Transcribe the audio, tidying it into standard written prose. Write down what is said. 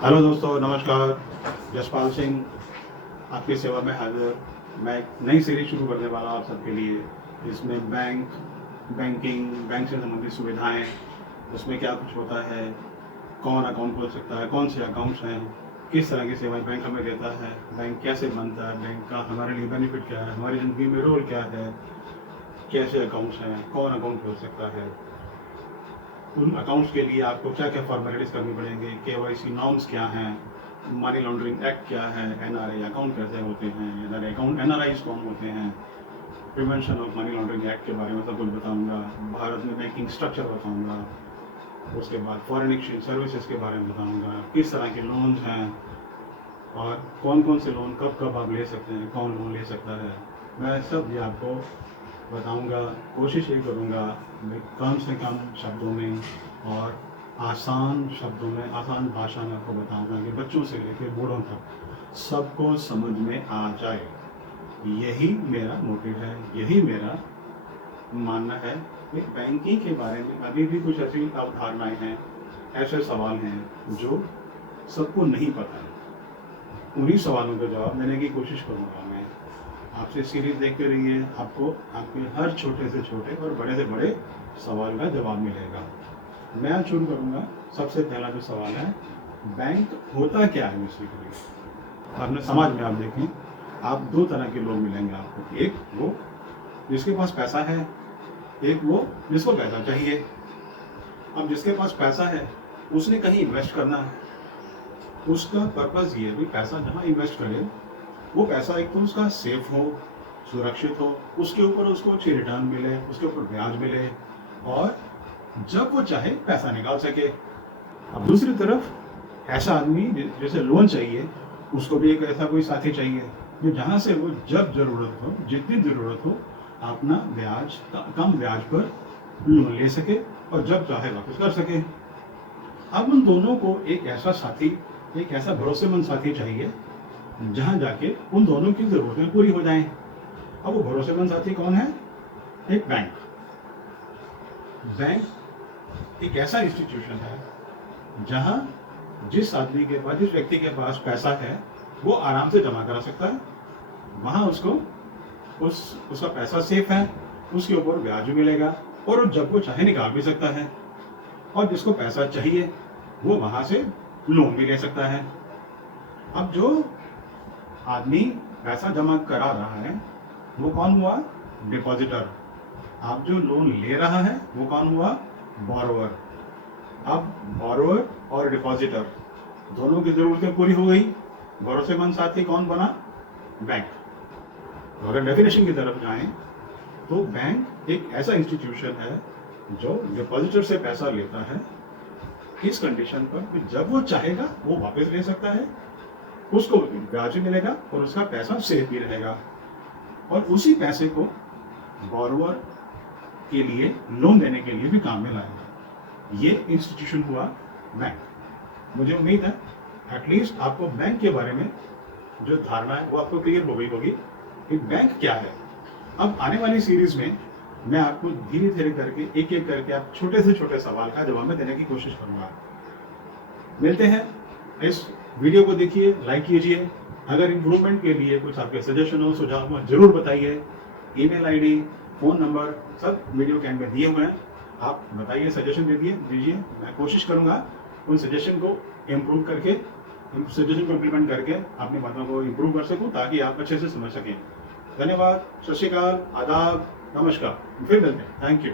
Hello दोस्तों, नमस्कार। जसपाल सिंह आपकी सेवा में हाजिर। मैं एक नई सीरीज शुरू करने वाला आप सबके लिए। इसमें बैंक से संबंधित सुविधाएं, उसमें क्या कुछ होता है, कौन अकाउंट खोल सकता है, कौन से अकाउंट्स हैं, किस तरह की सेवाएं बैंक हमें देता है, बैंक कैसे बनता है, बैंक का हमारे लिए बेनिफिट क्या है, हमारी ज़िंदगी में रोल क्या है, कैसे अकाउंट्स हैं, कौन अकाउंट खोल सकता है, उन अकाउंट्स के लिए आपको क्या क्या फॉर्मेलिटीज़ करनी पड़ेंगे, केवाईसी नॉर्म्स क्या हैं, मनी लॉन्ड्रिंग एक्ट क्या है, एनआरआई अकाउंट कैसे होते हैं, एनआरआईज कौन होते हैं, prevention of money laundering act के बारे में सब कुछ बताऊंगा, भारत में बैंकिंग स्ट्रक्चर बताऊंगा, उसके बाद फॉरेन एक्सचेंज सर्विसेज के बारे में बताऊंगा, किस तरह के लोन्स हैं और कौन कौन से लोन कब कब आप ले सकते हैं, कौन लोन ले सकता है, मैं सब ये आपको बताऊंगा। कोशिश ये करूंगा मैं कम से कम शब्दों में और आसान शब्दों में, आसान भाषा में आपको बताऊंगा कि बच्चों से लेकर बूढ़ों तक सबको समझ में आ जाए। यही मेरा मोटिव है, यही मेरा मानना है कि बैंकिंग के बारे में अभी भी कुछ ऐसी अवधारणाएं हैं, ऐसे सवाल हैं जो सबको नहीं पता है। उन्हीं सवालों का जवाब देने की कोशिश करूंगा मैं। आपसे सीरीज देखते रहिए, आपको आपके हर छोटे से छोटे और बड़े से बड़े सवाल का जवाब मिलेगा। मैं आज शुरू करूंगा। सबसे पहला जो सवाल है, बैंक होता क्या है बेसिकली। अपने समाज में आप देखें, आप दो तरह के लोग मिलेंगे आपको। एक वो जिसके पास पैसा है, एक वो जिसको पैसा चाहिए। अब जिसके पास पैसा है उसने कहीं इन्वेस्ट करना है, उसका पर्पज़ ये भी पैसा जहाँ इन्वेस्ट करे वो पैसा एक तो उसका सेफ हो, सुरक्षित हो, उसके ऊपर उसको अच्छी रिटर्न मिले, उसके ऊपर ब्याज मिले और जब वो चाहे पैसा निकाल सके। अब दूसरी तरफ ऐसा आदमी जैसे लोन चाहिए, उसको भी एक ऐसा कोई साथी चाहिए जो जहाँ से वो जब ज़रूरत हो, जितनी ज़रूरत हो, अपना कम ब्याज पर लोन ले सके और जब चाहे वापस कर सके। अब उन दोनों को एक ऐसा साथी, एक ऐसा भरोसेमंद साथी चाहिए जहां जाके उन दोनों की जरूरतें पूरी हो जाएं। अब वो भरोसेमंद साथी कौन है? एक बैंक। बैंक एक ऐसा इंस्टीट्यूशन है जहां जिस व्यक्ति के पास पैसा है वो आराम से जमा करा सकता है। वहां उसको उसका पैसा सेफ है, उसके ऊपर ब्याज भी मिलेगा और जब वो चाहे निकाल भी सकता है। और जिसको पैसा चाहिए वो वहां से लोन भी ले सकता है। अब जो आदमी पैसा जमा करा रहा है वो कौन हुआ? डिपॉजिटर। आप जो लोन ले रहा है वो कौन हुआ? बोरोवर। अब बोरोवर और डिपॉजिटर दोनों की जरूरतें पूरी हो गई। भरोसेमंद साथी कौन बना? बैंक। तो अगर डेफिनेशन की तरफ जाएं तो बैंक एक ऐसा इंस्टीट्यूशन है जो डिपॉजिटर से पैसा लेता है इस कंडीशन पर कि जब वो चाहेगा वो वापस ले सकता है, उसको ब्याज भी मिलेगा और उसका पैसा सेफ भी रहेगा और उसी पैसे को बोरोवर के लिए लोन देने के लिए भी काम में लाएगा। ये इंस्टीट्यूशन हुआ बैंक। मुझे उम्मीद है एटलीस्ट आपको बैंक के बारे में जो धारणा है वो आपको क्लियर हो गई होगी कि बैंक क्या है। अब आने वाली सीरीज में मैं आपको धीरे धीरे करके एक एक करके आप छोटे से छोटे सवाल का जवाब में देने की कोशिश करूंगा। मिलते हैं। इस वीडियो को देखिए, लाइक कीजिए। अगर इम्प्रूवमेंट के लिए कुछ आपके सजेशन हो, सुझाव हो, जरूर बताइए। ईमेल आईडी, फ़ोन नंबर सब वीडियो के एंड में दिए हुए हैं। आप बताइए, सजेशन दीजिए। मैं कोशिश करूंगा उन सजेशन को इम्प्रूव करके, सजेशन को इम्प्लीमेंट करके अपनी बातों को इम्प्रूव कर सकूं ताकि आप अच्छे से समझ सकें। धन्यवाद, सत श्री अकाल, आदाब, नमस्कार। फिर मिलते हैं। Thank you.